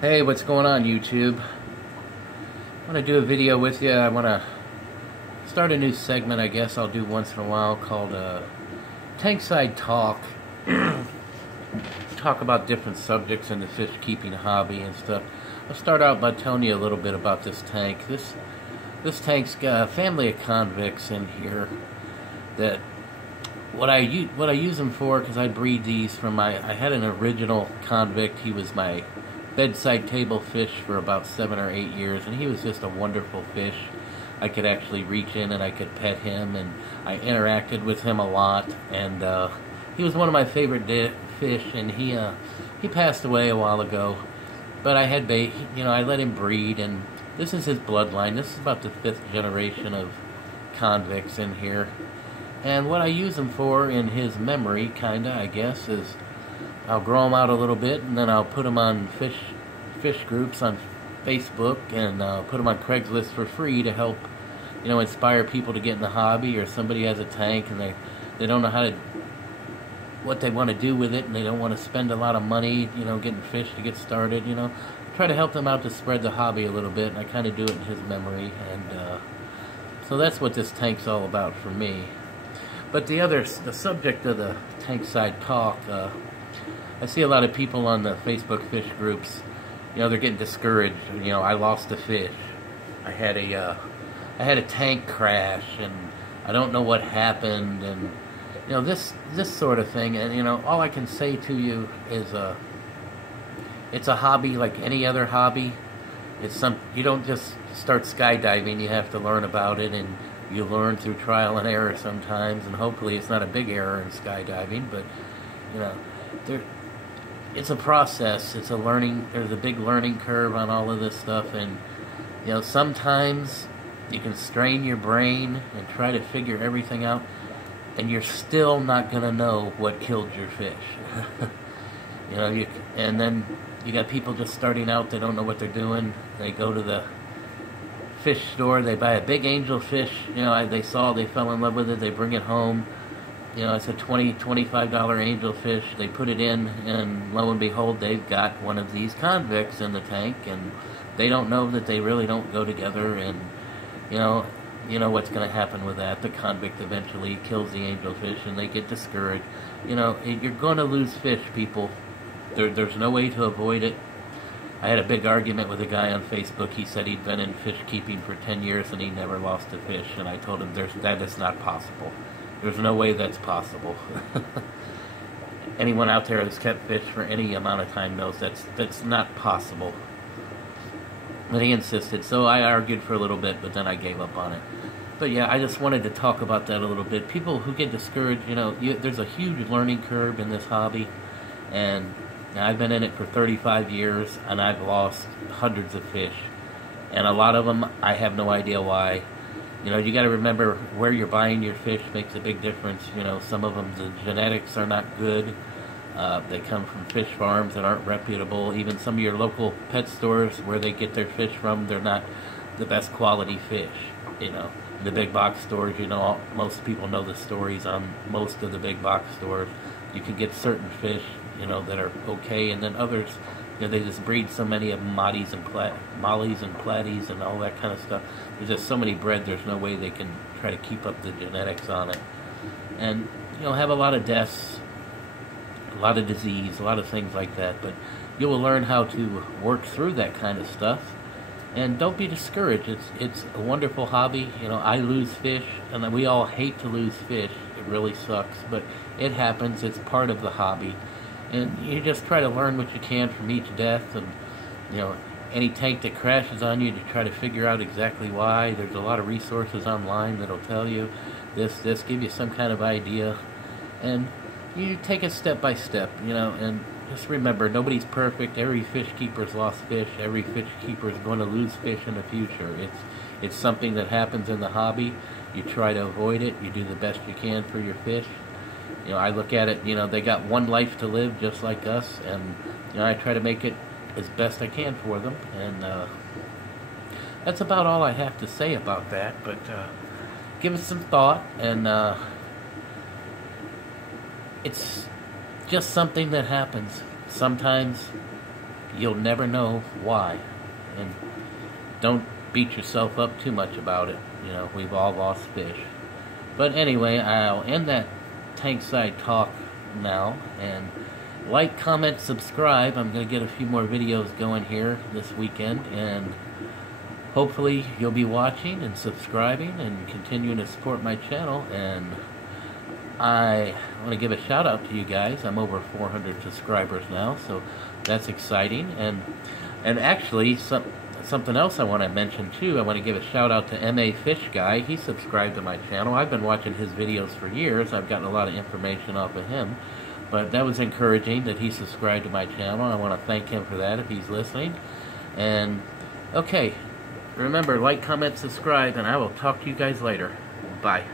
Hey, what's going on, YouTube? I want to do a video with you. I want to start a new segment, I guess I'll do once in a while, called Tankside Talk. Talk about different subjects in the fish keeping hobby and stuff. I'll start out by telling you a little bit about this tank. This tank's got a family of convicts in here that what I use them for, because I breed these from I had an original convict. He was my bedside table fish for about 7 or 8 years, and he was just a wonderful fish. I could actually reach in and I could pet him, and I interacted with him a lot, and he was one of my favorite fish, and he passed away a while ago. But I had I let him breed, and this is his bloodline. This is about the 5th generation of convicts in here. And what I use them for in his memory, kinda, I guess, is I'll grow them out a little bit, and then I'll put them on fish groups on Facebook, and put them on Craigslist for free to help, inspire people to get in the hobby, or somebody has a tank and they don't know what they want to do with it, and they don't want to spend a lot of money, getting fish to get started, try to help them out to spread the hobby a little bit, and I kind of do it in his memory, and so that's what this tank's all about for me. But the subject of the Tankside Talk, I see a lot of people on the Facebook fish groups, they're getting discouraged. I lost a fish. I had a tank crash, and I don't know what happened, and this sort of thing. And all I can say to you is, it's a hobby like any other hobby. You don't just start skydiving. You have to learn about it, and you learn through trial and error sometimes. And hopefully, it's not a big error in skydiving, but it's a process. It's a learning. There's a big learning curve on all of this stuff, and sometimes you can strain your brain and try to figure everything out, and you're still not gonna know what killed your fish. And then you got people just starting out. They don't know what they're doing. They go to the fish store. They buy a big angel fish. They fell in love with it. They bring it home. It's a $25 angel fish. They put it in, and lo and behold, they've got one of these convicts in the tank, and they don't know that they really don't go together, and you know what's going to happen with that. The convict eventually kills the angel fish, and they get discouraged. You're going to lose fish, people. There's no way to avoid it. I had a big argument with a guy on Facebook. He said he'd been in fish keeping for 10 years, and he never lost a fish, and I told him that is not possible. There's no way that's possible. Anyone out there who's kept fish for any amount of time knows that's not possible. But he insisted, so I argued for a little bit, but then I gave up on it. But yeah, I just wanted to talk about that a little bit. People who get discouraged, there's a huge learning curve in this hobby, and I've been in it for 35 years, and I've lost hundreds of fish, and a lot of them I have no idea why. You got to remember where you're buying your fish makes a big difference. Some of them, the genetics are not good. They come from fish farms that aren't reputable. Even some of your local pet stores where they get their fish from, they're not the best quality fish. The big box stores, most people know the stories on most of the big box stores. You can get certain fish, that are okay, and then others, they just breed so many of them, mollies and platies and all that kind of stuff. There's just so many bred, there's no way they can try to keep up the genetics on it. And, have a lot of deaths, a lot of disease, a lot of things like that. But you will learn how to work through that kind of stuff. And don't be discouraged. It's a wonderful hobby. I lose fish, and we all hate to lose fish. It really sucks, but it happens. It's part of the hobby. And you just try to learn what you can from each death, and any tank that crashes on you, to try to figure out exactly why. There's a lot of resources online that'll tell you this, give you some kind of idea, and you take it step by step, and just remember, nobody's perfect. Every fish keeper's lost fish. Every fish keeper is going to lose fish in the future. It's something that happens in the hobby. You try to avoid it. You do the best you can for your fish. I look at it, they got one life to live just like us, and I try to make it as best I can for them, and that's about all I have to say about that. But give it some thought, and it's just something that happens. Sometimes you'll never know why. And don't beat yourself up too much about it. You know, we've all lost fish. But anyway, I'll end that tankside talk now, and like, comment, subscribe. I'm going to get a few more videos going here this weekend, and hopefully you'll be watching and subscribing and continuing to support my channel. And I want to give a shout out to you guys. I'm over 400 subscribers now, so that's exciting. And actually, something else I want to mention too, I want to give a shout out to MA Fish Guy. He subscribed to my channel. I've been watching his videos for years. I've gotten a lot of information off of him. But that was encouraging that he subscribed to my channel. I want to thank him for that if he's listening. And, okay, remember, like, comment, subscribe, and I will talk to you guys later. Bye.